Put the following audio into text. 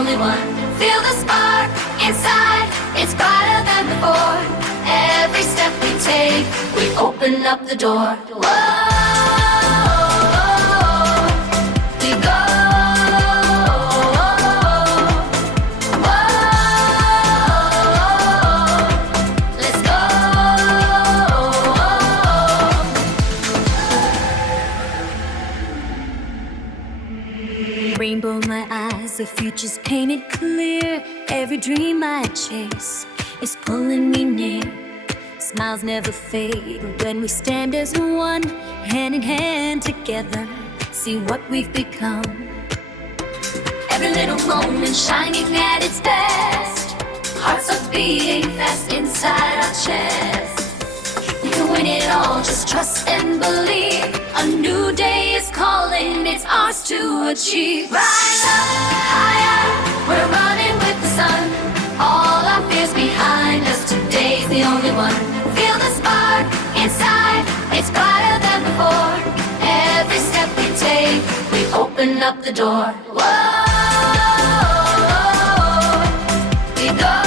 only one. Feel the spark inside, it's brighter than before. Every step we take, we open up the door. Whoa, we go. Let's go. Rainbow in my eyes, the future's painted clear. Every dream I chase is pulling me near. Smiles never fade when we stand as one, hand in hand together, see what we've become. Every little moment shining at its best, hearts are beating fast inside our chest. You can win it all, just trust and believe. A new day is calling, it's ours to achieve. Rise up higher, we're running with the sun. All our fears behind us, today's the only one. Feel the spark inside, it's brighter than before. Every step we take, we open up the door. Whoa, we go.